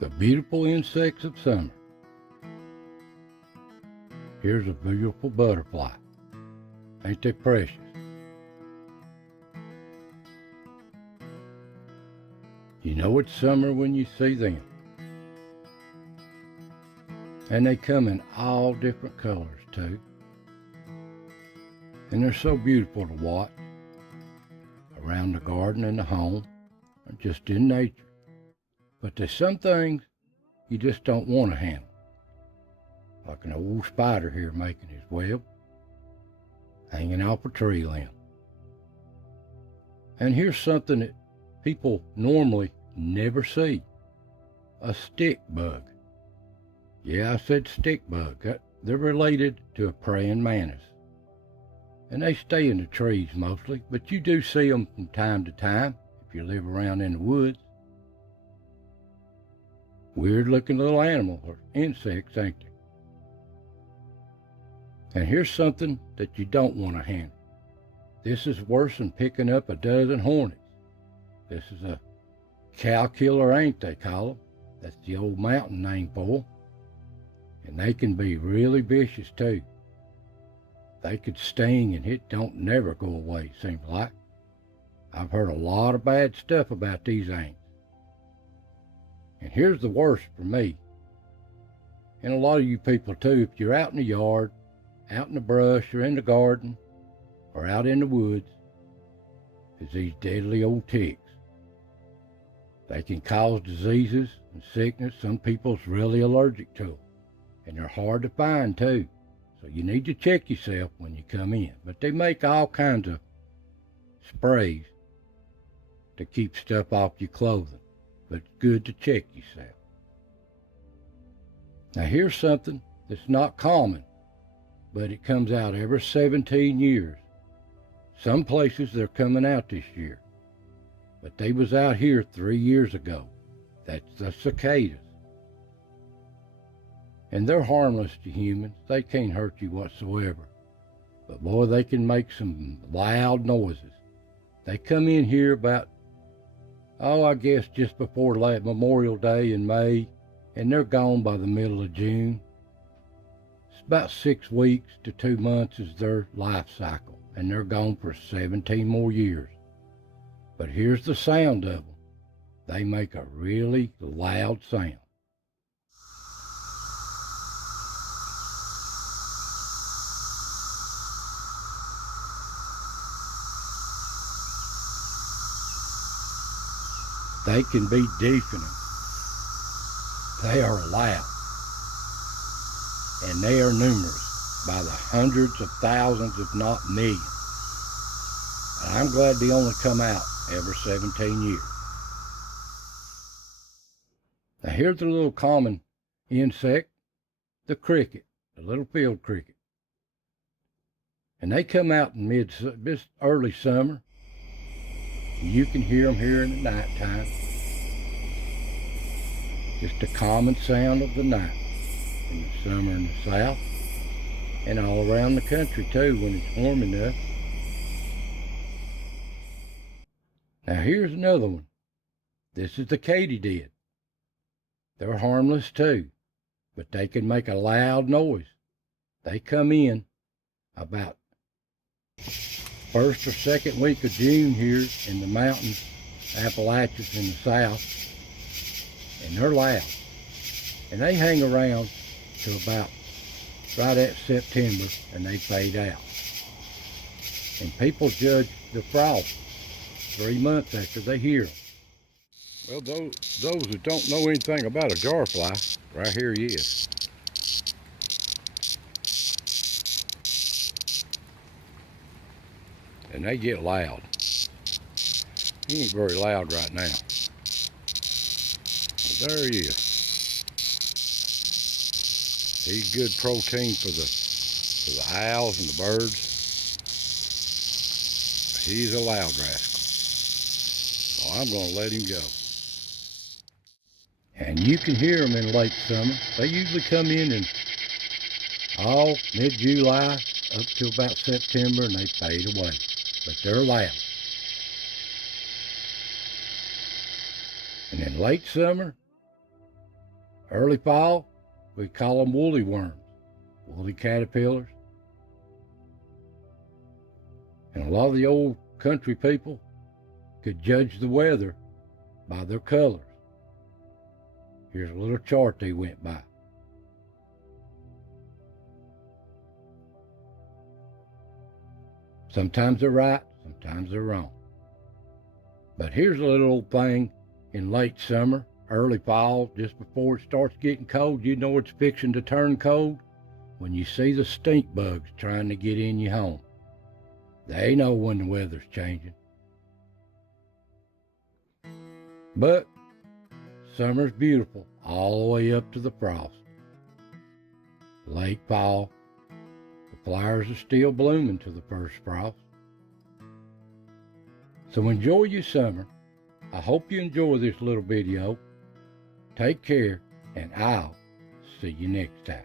The beautiful insects of summer. Here's a beautiful butterfly. Ain't they precious? You know it's summer when you see them. And they come in all different colors too. And they're so beautiful to watch around the garden and the home, or just in nature. But there's some things you just don't want to handle. Like an old spider here making his web, hanging off a tree limb. And here's something that people normally never see. A stick bug. Yeah, I said stick bug. They're related to a praying mantis. And they stay in the trees mostly, but you do see them from time to time if you live around in the woods. Weird looking little animals or insects, ain't they? And here's something that you don't want to handle. This is worse than picking up a dozen hornets. This is a cow killer ant, they call them. That's the old mountain name for them. And they can be really vicious too. They could sting and it don't never go away, seems like. I've heard a lot of bad stuff about these ants. And here's the worst for me, and a lot of you people too, if you're out in the yard, out in the brush, or in the garden, or out in the woods, is these deadly old ticks. They can cause diseases and sickness. Some people's really allergic to them, and they're hard to find too. So you need to check yourself when you come in. But they make all kinds of sprays to keep stuff off your clothing. But it's good to check yourself. Now here's something that's not common, but it comes out every 17 years. Some places they're coming out this year, but they was out here 3 years ago. That's the cicadas. And they're harmless to humans. They can't hurt you whatsoever. But boy, they can make some loud noises. They come in here about, I guess just before Memorial Day in May, and they're gone by the middle of June. It's about 6 weeks to 2 months is their life cycle, and they're gone for 17 more years. But here's the sound of them. They make a really loud sound. They can be deafening. They are loud. And they are numerous by the hundreds of thousands, if not millions. And I'm glad they only come out every 17 years. Now here's a little common insect, the cricket, the little field cricket. And they come out in this early summer. You can hear them here in the nighttime. Just a common sound of the night in the summer in the south and all around the country too when it's warm enough. Now here's another one. This is the Katydids. They're harmless too, but they can make a loud noise. They come in about first or second week of June here in the mountains, Appalachias in the south, and they're loud. And they hang around to about right at September, and they fade out. And people judge the frost 3 months after they hear them. Well, those who don't know anything about a jarfly, right here he is. And they get loud. He ain't very loud right now. Well, there he is. He's good protein for the owls and the birds. He's a loud rascal. So I'm going to let him go. And you can hear them in late summer. They usually come in all mid-July up to about September, and they fade away. But they're loud. And in late summer, Early fall, we call them woolly worms, woolly caterpillars. And a lot of the old country people could judge the weather by their colors. Here's a little chart they went by. Sometimes they're right, sometimes they're wrong. But here's a little old thing in late summer, early fall, just before it starts getting cold. You know it's fixing to turn cold when you see the stink bugs trying to get in your home. They know when the weather's changing. But summer's beautiful all the way up to the frost. Late fall, the flowers are still blooming to the first frost. So enjoy your summer. I hope you enjoy this little video. Take care, and I'll see you next time.